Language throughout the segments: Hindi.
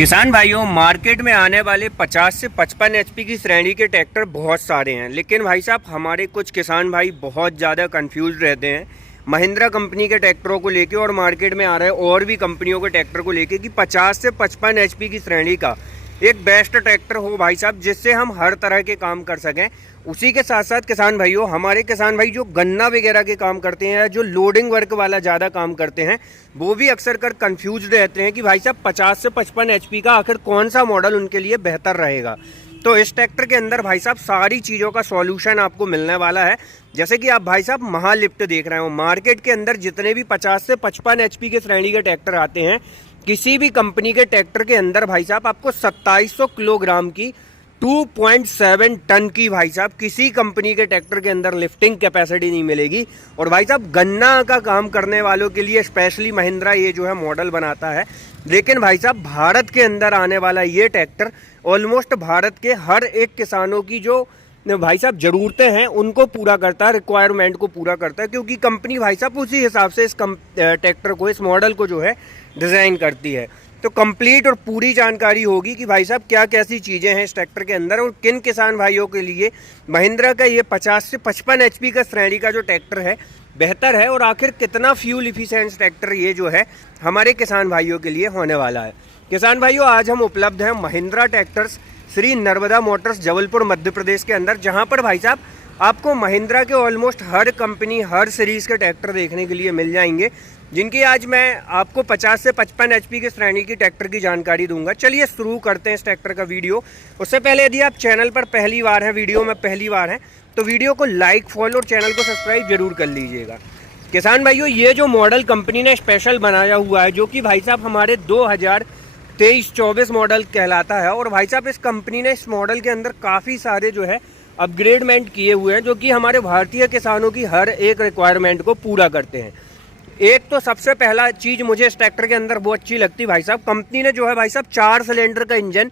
किसान भाइयों, मार्केट में आने वाले 50 से 55 एचपी की श्रेणी के ट्रैक्टर बहुत सारे हैं, लेकिन भाई साहब हमारे कुछ किसान भाई बहुत ज़्यादा कंफ्यूज रहते हैं महिंद्रा कंपनी के ट्रैक्टरों को लेके और मार्केट में आ रहे और भी कंपनियों के ट्रैक्टर को लेके कि 50 से 55 एचपी की श्रेणी का एक बेस्ट ट्रैक्टर हो भाई साहब, जिससे हम हर तरह के काम कर सकें। उसी के साथ साथ किसान भाइयों, हमारे किसान भाई जो गन्ना वगैरह के काम करते हैं, जो लोडिंग वर्क वाला ज़्यादा काम करते हैं, वो भी अक्सर कर कंफ्यूज रहते हैं कि भाई साहब 50 से 55 एचपी का आखिर कौन सा मॉडल उनके लिए बेहतर रहेगा। तो इस ट्रैक्टर के अंदर भाई साहब सारी चीज़ों का सॉल्यूशन आपको मिलने वाला है। जैसे कि आप भाई साहब महालिफ्ट देख रहे हो, मार्केट के अंदर जितने भी 50 से 55 एचपी के श्रेणी के ट्रैक्टर आते हैं, किसी भी कंपनी के ट्रैक्टर के अंदर भाई साहब आपको 2700 किलोग्राम की 2.7 टन की भाई साहब किसी कंपनी के ट्रैक्टर के अंदर लिफ्टिंग कैपेसिटी नहीं मिलेगी। और भाई साहब गन्ना का काम करने वालों के लिए स्पेशली महिंद्रा ये जो है मॉडल बनाता है। लेकिन भाई साहब भारत के अंदर आने वाला ये ट्रैक्टर ऑलमोस्ट भारत के हर एक किसानों की जो भाई साहब ज़रूरतें हैं उनको पूरा करता है, रिक्वायरमेंट को पूरा करता है, क्योंकि कंपनी भाई साहब उसी हिसाब से इस ट्रैक्टर को, इस मॉडल को जो है डिज़ाइन करती है। तो कंप्लीट और पूरी जानकारी होगी कि भाई साहब क्या कैसी चीज़ें हैं इस ट्रैक्टर के अंदर और किन किसान भाइयों के लिए महिंद्रा का ये 50 से 55 एचपी का श्रेणी का जो ट्रैक्टर है बेहतर है, और आखिर कितना फ्यूल इफिशिएंट ट्रैक्टर ये जो है हमारे किसान भाइयों के लिए होने वाला है। किसान भाइयों, आज हम उपलब्ध हैं महिंद्रा ट्रैक्टर्स श्री नर्मदा मोटर्स जबलपुर मध्य प्रदेश के अंदर, जहां पर भाई साहब आपको महिंद्रा के ऑलमोस्ट हर कंपनी हर सीरीज़ के ट्रैक्टर देखने के लिए मिल जाएंगे, जिनकी आज मैं आपको 50 से 55 एचपी के श्रेणी की ट्रैक्टर की जानकारी दूंगा। चलिए शुरू करते हैं इस ट्रैक्टर का वीडियो। उससे पहले यदि आप चैनल पर पहली बार हैं, वीडियो में पहली बार हैं, तो वीडियो को लाइक, फॉलो और चैनल को सब्सक्राइब जरूर कर लीजिएगा। किसान भाइयों, ये जो मॉडल कंपनी ने स्पेशल बनाया हुआ है, जो कि भाई साहब हमारे 2023-24 मॉडल कहलाता है, और भाई साहब इस कंपनी ने इस मॉडल के अंदर काफ़ी सारे जो है अपग्रेडमेंट किए हुए हैं, जो कि हमारे भारतीय किसानों की हर एक रिक्वायरमेंट को पूरा करते हैं। एक तो सबसे पहला चीज़ मुझे इस ट्रैक्टर के अंदर बहुत अच्छी लगती भाई साहब, कंपनी ने जो है भाई साहब 4 सिलेंडर का इंजन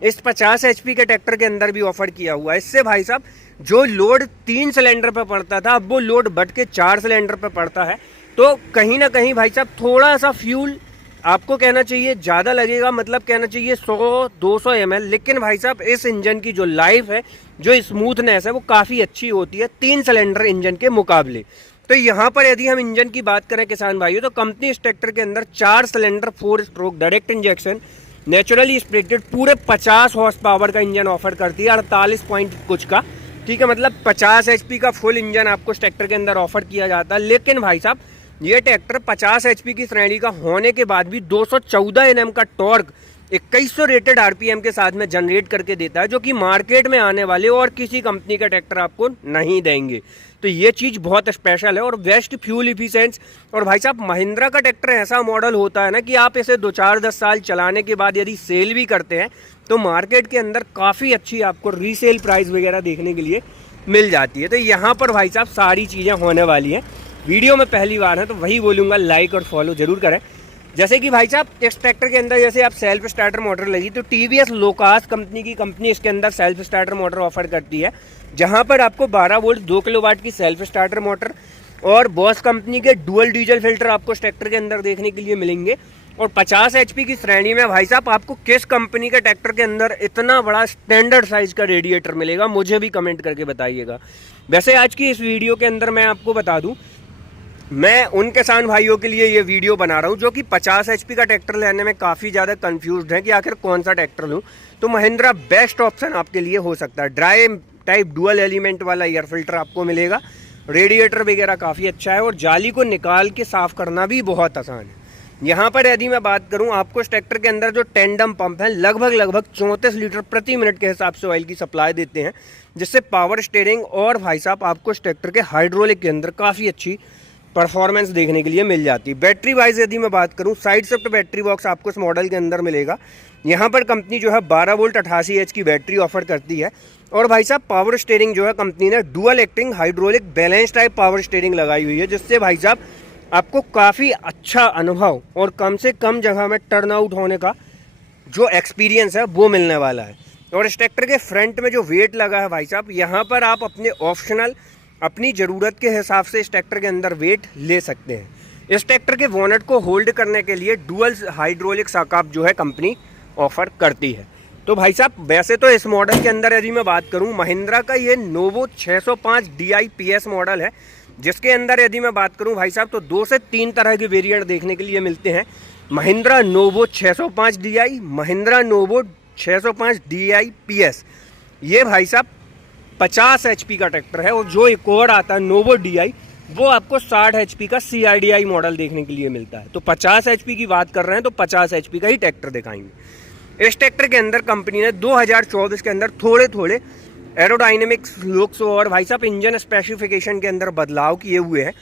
इस 50 एचपी के ट्रैक्टर के अंदर भी ऑफर किया हुआ है। इससे भाई साहब जो लोड 3 सिलेंडर पर पड़ता था, अब वो लोड बढ़ के 4 सिलेंडर पर पड़ता है। तो कहीं ना कहीं भाई साहब थोड़ा सा फ्यूल आपको कहना चाहिए ज़्यादा लगेगा, मतलब कहना चाहिए 100-200 ml, लेकिन भाई साहब इस इंजन की जो लाइफ है, जो स्मूथनेस है, वो काफ़ी अच्छी होती है 3 सिलेंडर इंजन के मुकाबले। तो यहाँ पर यदि हम इंजन की बात करें किसान भाइयों, तो कंपनी इस ट्रैक्टर के अंदर 4 cylinder 4 stroke direct injection naturally splitted पूरे 50 हॉर्स पावर का इंजन ऑफर करती है, 48 पॉइंट कुछ का, ठीक है, मतलब 50 एचपी का फुल इंजन आपको इस ट्रैक्टर के अंदर ऑफर किया जाता है। लेकिन भाई साहब ये ट्रैक्टर 50 एचपी की श्रेणी का होने के बाद भी 214 Nm का टॉर्क 2100 रेटेड आरपीएम के साथ में जनरेट करके देता है, जो कि मार्केट में आने वाले और किसी कंपनी का ट्रैक्टर आपको नहीं देंगे। तो ये चीज़ बहुत स्पेशल है और बेस्ट फ्यूल इफिशिएंस। और भाई साहब महिंद्रा का ट्रैक्टर ऐसा मॉडल होता है ना कि आप इसे 2-4-10 साल चलाने के बाद यदि सेल भी करते हैं तो मार्केट के अंदर काफ़ी अच्छी आपको रीसेल प्राइस वगैरह देखने के लिए मिल जाती है। तो यहाँ पर भाई साहब सारी चीज़ें होने वाली हैं। वीडियो में पहली बार है तो वही बोलूँगा, लाइक और फॉलो जरूर करें। जैसे कि भाई साहब इस ट्रैक्टर के अंदर जैसे आप सेल्फ स्टार्टर मोटर लगी, तो टीवीएस लोकास कंपनी की कंपनी इसके अंदर सेल्फ स्टार्टर मोटर ऑफर करती है, जहां पर आपको 12 वोल्ट 2 किलोवाट की सेल्फ स्टार्टर मोटर और बॉस कंपनी के डुअल डीजल फिल्टर आपको इस ट्रैक्टर के अंदर देखने के लिए मिलेंगे। और 50 एचपी की श्रेणी में भाई साहब आपको किस कंपनी के ट्रैक्टर के अंदर इतना बड़ा स्टैंडर्ड साइज का रेडिएटर मिलेगा, मुझे भी कमेंट करके बताइएगा। वैसे आज की इस वीडियो के अंदर मैं आपको बता दूं, मैं उन किसान भाइयों के लिए ये वीडियो बना रहा हूँ जो कि 50 एचपी का ट्रैक्टर लेने में काफ़ी ज़्यादा कंफ्यूज्ड है कि आखिर कौन सा ट्रैक्टर लूँ। तो महिंद्रा बेस्ट ऑप्शन आपके लिए हो सकता है। ड्राई टाइप डुअल एलिमेंट वाला एयर फिल्टर आपको मिलेगा, रेडिएटर वगैरह काफ़ी अच्छा है और जाली को निकाल के साफ़ करना भी बहुत आसान है। यहाँ पर यदि मैं बात करूँ, आपको इस ट्रैक्टर के अंदर जो टेंडम पंप है लगभग 34 लीटर प्रति मिनट के हिसाब से ऑयल की सप्लाई देते हैं, जिससे पावर स्टीयरिंग और भाई साहब आपको इस ट्रैक्टर के हाइड्रोलिक के अंदर काफ़ी अच्छी परफॉर्मेंस देखने के लिए मिल जाती है। बैटरी वाइज यदि मैं बात करूं, साइड शिफ्ट बैटरी बॉक्स आपको इस मॉडल के अंदर मिलेगा। यहां पर कंपनी जो है 12 वोल्ट 88 एच की बैटरी ऑफर करती है। और भाई साहब पावर स्टीयरिंग जो है कंपनी ने dual acting hydraulic balance type power steering लगाई हुई है, जिससे भाई साहब आपको काफ़ी अच्छा अनुभव और कम से कम जगह में टर्न आउट होने का जो एक्सपीरियंस है वो मिलने वाला है। और इस ट्रैक्टर के फ्रंट में जो वेट लगा है भाई साहब, यहाँ पर आप अपने ऑप्शनल अपनी ज़रूरत के हिसाब से इस ट्रैक्टर के अंदर वेट ले सकते हैं। इस ट्रैक्टर के बोनट को होल्ड करने के लिए डुअल हाइड्रोलिक साकाप जो है कंपनी ऑफर करती है। तो भाई साहब वैसे तो इस मॉडल के अंदर यदि मैं बात करूं, महिंद्रा का ये नोवो 605 DI PS मॉडल है, जिसके अंदर यदि मैं बात करूं भाई साहब तो 2 से 3 तरह के वेरिएंट देखने के लिए मिलते हैं। Mahindra novo 605 DI, Mahindra novo 605 DI PS। ये भाई साहब 50 HP का ट्रैक्टर है, और जो एक और आता है नोवो DI वो आपको 60 HP का CRDI मॉडल देखने के लिए मिलता है। तो 50 HP की बात कर रहे हैं तो 50 HP का ही ट्रैक्टर दिखाएंगे। इस ट्रैक्टर के अंदर कंपनी ने 2024 के अंदर थोड़े थोड़े एरोडाइनमिक्स लुक्स और भाई साहब इंजन स्पेसिफिकेशन के अंदर बदलाव किए हुए हैं।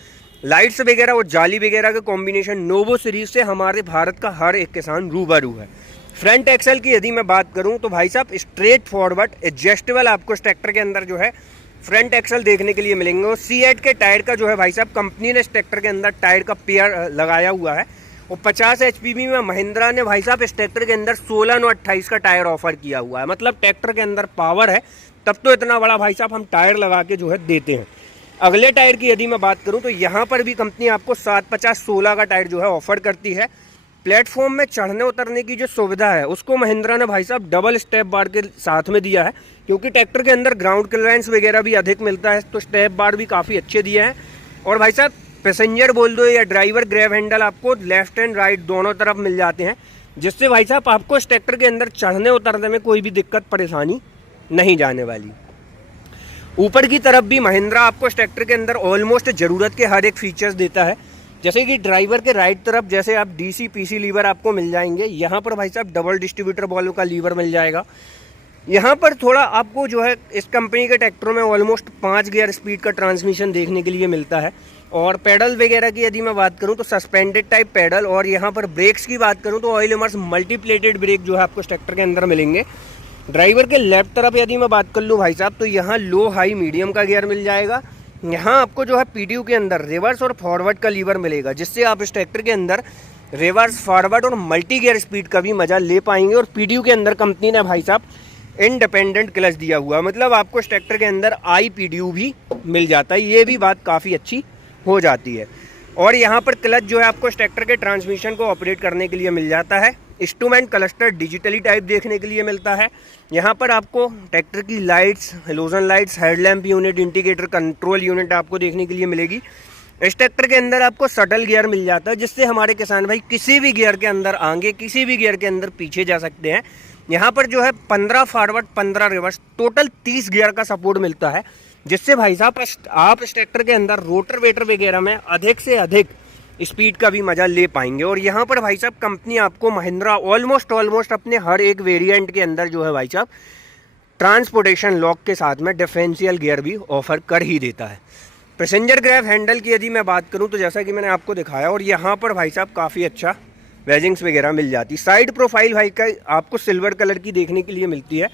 लाइट्स वगैरह और जाली वगैरह का कॉम्बिनेशन नोवो सीरीज से हमारे भारत का हर एक किसान रूबरू है। फ्रंट एक्सल की यदि मैं बात करूं तो भाई साहब स्ट्रेट फॉरवर्ड एडजस्टेबल आपको इस ट्रैक्टर के अंदर जो है फ्रंट एक्सल देखने के लिए मिलेंगे। और C8 के टायर का जो है भाई साहब कंपनी ने इस ट्रैक्टर के अंदर टायर का पेयर लगाया हुआ है। और 50 HP में महिंद्रा ने भाई साहब इस ट्रैक्टर के अंदर 16/28 का टायर ऑफर किया हुआ है। मतलब ट्रैक्टर के अंदर पावर है तब तो इतना बड़ा भाई साहब हम टायर लगा के जो है देते हैं। अगले टायर की यदि मैं बात करूं तो यहाँ पर भी कंपनी आपको 750/16 का टायर जो है ऑफर करती है। प्लेटफॉर्म में चढ़ने उतरने की जो सुविधा है उसको महिंद्रा ने भाई साहब डबल स्टेप बार के साथ में दिया है, क्योंकि ट्रैक्टर के अंदर ग्राउंड क्लियरेंस वगैरह भी अधिक मिलता है, तो स्टेप बार भी काफ़ी अच्छे दिए हैं। और भाई साहब पैसेंजर बोल दो या ड्राइवर ग्रैब हैंडल आपको लेफ्ट एंड राइट दोनों तरफ मिल जाते हैं, जिससे भाई साहब आपको इस ट्रैक्टर के अंदर चढ़ने उतरने में कोई भी दिक्कत परेशानी नहीं जाने वाली। ऊपर की तरफ भी महिंद्रा आपको इस ट्रैक्टर के अंदर ऑलमोस्ट ज़रूरत के हर एक फीचर्स देता है, जैसे कि ड्राइवर के राइट तरफ जैसे आप DC PC लीवर आपको मिल जाएंगे। यहाँ पर भाई साहब डबल डिस्ट्रीब्यूटर बॉलों का लीवर मिल जाएगा। यहाँ पर थोड़ा आपको जो है इस कंपनी के ट्रैक्टरों में ऑलमोस्ट 5 गियर स्पीड का ट्रांसमिशन देखने के लिए मिलता है। और पेडल वगैरह की यदि मैं बात करूँ तो सस्पेंडेड टाइप पेडल, और यहाँ पर ब्रेक्स की बात करूँ तो ऑयल इमर्स मल्टीप्लेटेड ब्रेक जो है आपको इस ट्रैक्टर के अंदर मिलेंगे। ड्राइवर के लेफ्ट तरफ यदि मैं बात कर लूँ भाई साहब तो यहाँ लो हाई मीडियम का गियर मिल जाएगा। यहाँ आपको जो है PTU के अंदर रिवर्स और फॉरवर्ड का लीवर मिलेगा, जिससे आप इस ट्रैक्टर के अंदर रिवर्स फॉरवर्ड और मल्टी गियर स्पीड का भी मजा ले पाएंगे। और PTU के अंदर कंपनी ने भाई साहब इंडिपेंडेंट क्लच दिया हुआ, मतलब आपको इस ट्रैक्टर के अंदर IPTU भी मिल जाता है। ये भी बात काफ़ी अच्छी हो जाती है। और यहाँ पर क्लच जो है आपको इस ट्रैक्टर के ट्रांसमिशन को ऑपरेट करने के लिए मिल जाता है। इंस्ट्रूमेंट क्लस्टर डिजिटली टाइप देखने के लिए मिलता है। यहाँ पर आपको ट्रैक्टर की lights, halogen lights, headlamp unit, indicator control unit आपको देखने के लिए मिलेगी। इस ट्रैक्टर के अंदर आपको शटल गियर मिल जाता है, जिससे हमारे किसान भाई किसी भी गियर के अंदर आगे, किसी भी गियर के अंदर पीछे जा सकते हैं। यहाँ पर जो है 15 फॉरवर्ड 15 रिवर्स टोटल 30 गियर का सपोर्ट मिलता है, जिससे भाई साहब आप इस ट्रैक्टर के अंदर रोटर वेटर वगैरह में अधिक से अधिक स्पीड का भी मजा ले पाएंगे। और यहाँ पर भाई साहब कंपनी आपको महिंद्रा ऑलमोस्ट अपने हर एक वेरिएंट के अंदर जो है भाई साहब ट्रांसपोर्टेशन लॉक के साथ में डिफरेंशियल गियर भी ऑफर कर ही देता है। पैसेंजर ग्रैब हैंडल की यदि मैं बात करूँ तो जैसा कि मैंने आपको दिखाया, और यहाँ पर भाई साहब काफ़ी अच्छा वेजिंग्स वगैरह मिल जाती। साइड प्रोफाइल भाई का आपको सिल्वर कलर की देखने के लिए मिलती है।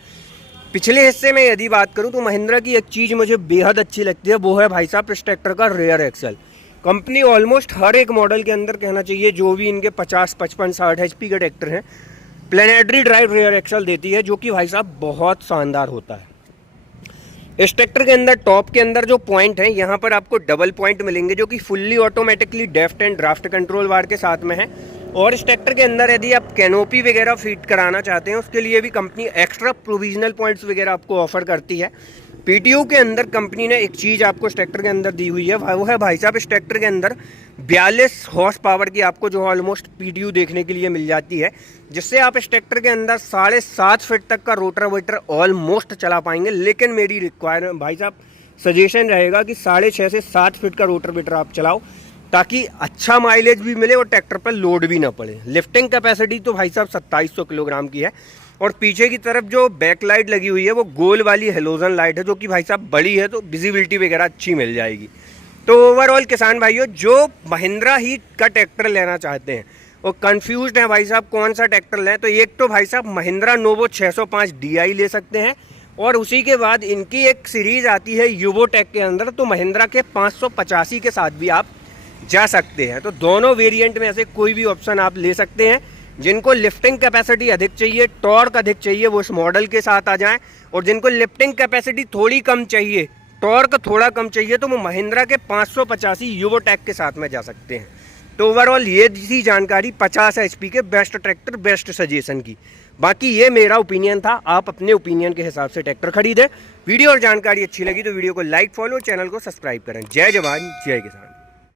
पिछले हिस्से में यदि बात करूं तो महिंद्रा की एक चीज़ मुझे बेहद अच्छी लगती है, वो है भाई साहब इस ट्रैक्टर का रेयर एक्सल। कंपनी ऑलमोस्ट हर एक मॉडल के अंदर कहना चाहिए जो भी इनके 50, 55, 60 HP के ट्रैक्टर हैं प्लेनेटरी ड्राइव रेयर एक्सल देती है, जो कि भाई साहब बहुत शानदार होता है। इस ट्रैक्टर के अंदर टॉप के अंदर जो पॉइंट है यहाँ पर आपको डबल पॉइंट मिलेंगे, जो कि fully automatically deft and draft control bar के साथ में है। और इस ट्रैक्टर के अंदर यदि आप कैनोपी वगैरह फिट कराना चाहते हैं उसके लिए भी कंपनी एक्स्ट्रा प्रोविजनल पॉइंट्स वगैरह आपको ऑफर करती है। PTU के अंदर कंपनी ने एक चीज़ आपको इस ट्रैक्टर के अंदर दी हुई है, वो है भाई साहब इस ट्रैक्टर के अंदर 42 हॉर्स पावर की आपको जो ऑलमोस्ट PTU देखने के लिए मिल जाती है, जिससे आप इस ट्रैक्टर के अंदर 7.5 फीट तक का रोटर वेटर ऑलमोस्ट चला पाएंगे। लेकिन मेरी रिक्वायरमेंट भाई साहब सजेशन रहेगा कि 6.5 से 7 फीट का रोटर वेटर आप चलाओ, ताकि अच्छा माइलेज भी मिले और ट्रैक्टर पर लोड भी ना पड़े। लिफ्टिंग कैपेसिटी तो भाई साहब 2700 किलोग्राम की है। और पीछे की तरफ जो बैक लाइट लगी हुई है वो गोल वाली हेलोजन लाइट है, जो कि भाई साहब बड़ी है तो विजिबिलिटी वगैरह अच्छी मिल जाएगी। तो ओवरऑल किसान भाइयों जो महिंद्रा ही का ट्रैक्टर लेना चाहते हैं और कंफ्यूज्ड हैं भाई साहब कौन सा ट्रैक्टर लें, तो एक तो भाई साहब महिंद्रा नोवो 605 DI ले सकते हैं, और उसी के बाद इनकी एक सीरीज आती है यूवोटेक के अंदर, तो महिंद्रा के 585 के साथ भी आप जा सकते हैं। तो दोनों वेरिएंट में से कोई भी ऑप्शन आप ले सकते हैं। जिनको लिफ्टिंग कैपेसिटी अधिक चाहिए, टॉर्क अधिक चाहिए, वो इस मॉडल के साथ आ जाएं, और जिनको लिफ्टिंग कैपेसिटी थोड़ी कम चाहिए, टॉर्क थोड़ा कम चाहिए, तो वो महिंद्रा के 585 यूवोटेक के साथ में जा सकते हैं। तो ओवरऑल ये थी जानकारी 50 HP के बेस्ट ट्रैक्टर बेस्ट सजेशन की। बाकी ये मेरा ओपिनियन था, आप अपने ओपिनियन के हिसाब से ट्रैक्टर खरीदें। वीडियो और जानकारी अच्छी लगी तो वीडियो को लाइक, फॉलो, चैनल को सब्सक्राइब करें। जय जवान जय किसान।